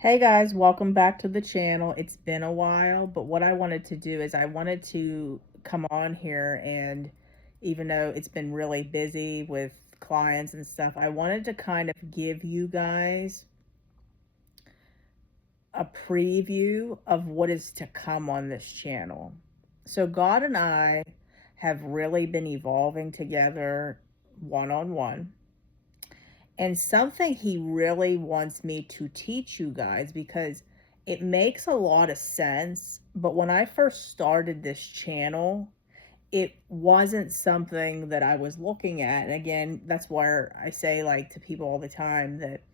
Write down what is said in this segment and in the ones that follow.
Hey guys, welcome back to the channel. It's been a while, but what I wanted to do is I wanted to come on here and even though it's been really busy with clients and stuff, I wanted to kind of give you guys a preview of what is to come on this channel. So God and I have really been evolving together one-on-one. And something he really wants me to teach you guys because it makes a lot of sense. But when I first started this channel, it wasn't something that I was looking at. And again, that's where I say, like, to people all the time that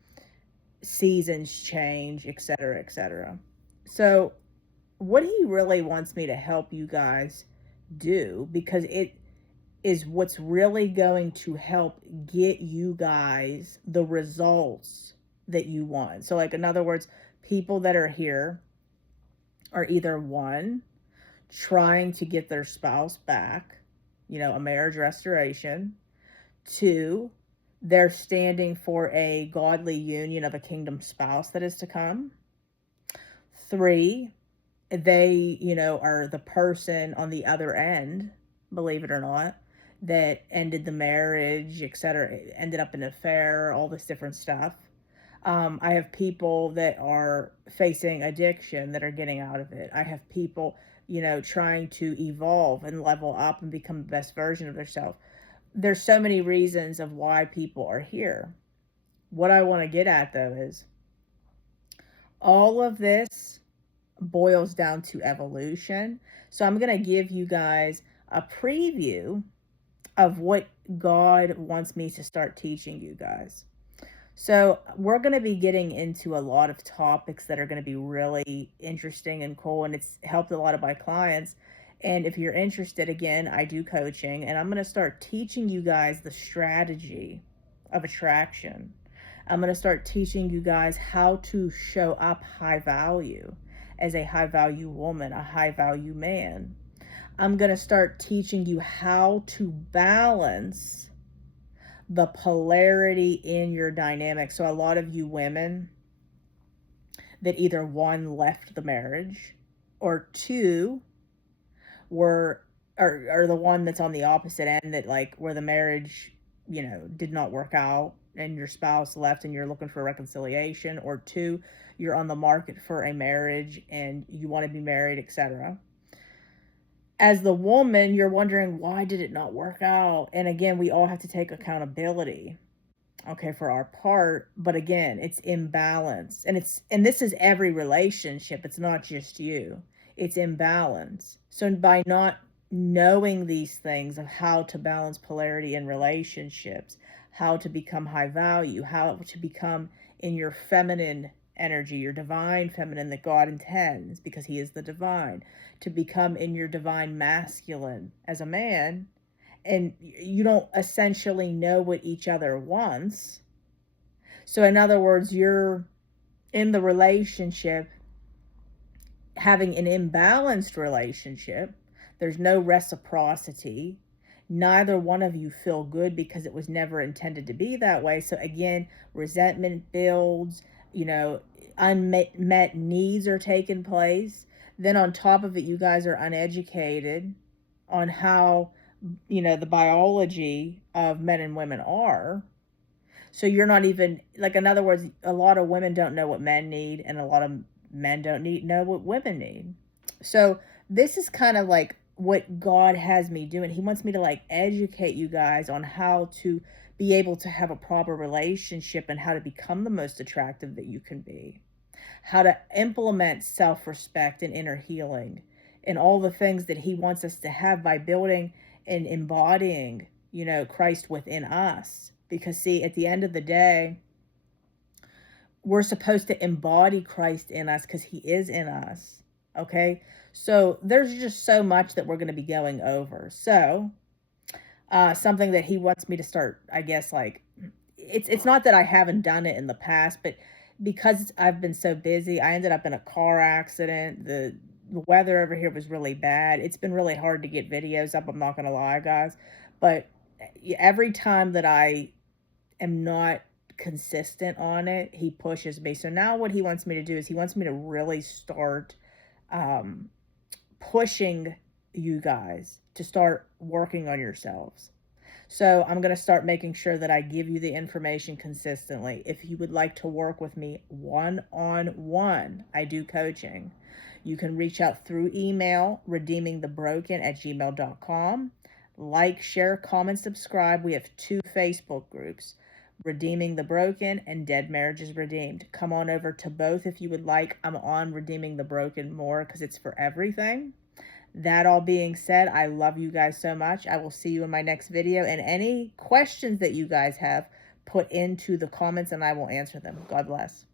seasons change, etc., etc. So, what he really wants me to help you guys do, because it is what's really going to help get you guys the results that you want. So, like, in other words, people that are here are either one, trying to get their spouse back, a marriage restoration, two, they're standing for a godly union of a kingdom spouse that is to come, three, they, are the person on the other end, believe it or not, that ended the marriage, etc., ended up in an affair, all this different stuff. I have people that are facing addiction that are getting out of it. I have people, trying to evolve and level up and become the best version of themselves. There's so many reasons of why people are here. What I want to get at, though, is all of this boils down to evolution. So I'm going to give you guys a preview of what God wants me to start teaching you guys. So we're going to be getting into a lot of topics that are going to be really interesting and cool, and it's helped a lot of my clients. And if you're interested, again, I do coaching, and I'm going to start teaching you guys the strategy of attraction. I'm going to start teaching you guys how to show up high value as a high value woman, a high value man. I'm going to start teaching you how to balance the polarity in your dynamic. So, a lot of you women that either one, left the marriage, or two, were are the one that's on the opposite end, that, like, where the marriage did not work out and your spouse left and you're looking for reconciliation, or two, you're on the market for a marriage and you want to be married, etc. As the woman, you're wondering, why did it not work out? And again, we all have to take accountability, okay, for our part. But again, it's imbalance, and this is every relationship. It's not just you. It's imbalance. So by not knowing these things of how to balance polarity in relationships, how to become high value, how to become in your feminine energy, your divine feminine that God intends, because he is the divine, to become in your divine masculine as a man, and you don't essentially know what each other wants. So, in other words, you're in the relationship having an imbalanced relationship. There's no reciprocity. Neither one of you feel good because it was never intended to be that way. So, again, resentment builds, unmet needs are taking place. Then, on top of it, you guys are uneducated on how the biology of men and women are. So you're not even, like, in other words, a lot of women don't know what men need, and a lot of men don't know what women need. So this is kind of like what God has me doing. He wants me to, like, educate you guys on how to be able to have a proper relationship and how to become the most attractive that you can be, how to implement self-respect and inner healing, and all the things that he wants us to have by building and embodying, Christ within us. Because, see, at the end of the day, we're supposed to embody Christ in us because he is in us. Okay? So there's just so much that we're going to be going over. So, something that he wants me to start, I guess, like, it's not that I haven't done it in the past, but because I've been so busy, I ended up in a car accident. The weather over here was really bad. It's been really hard to get videos up, I'm not going to lie, guys. But every time that I am not consistent on it, he pushes me. So now what he wants me to do is he wants me to really start pushing you guys to start working on yourselves. So I'm going to start making sure that I give you the information consistently. If you would like to work with me one-on-one, I do coaching. You can reach out through email, redeemingthebroken@gmail.com. Like, share, comment, subscribe. We have 2 Facebook groups, Redeeming the Broken and Dead Marriages Redeemed. Come on over to both if you would like. I'm on Redeeming the Broken more because it's for everything. That all being said, I love you guys so much. I will see you in my next video. And any questions that you guys have, put into the comments and I will answer them. God bless.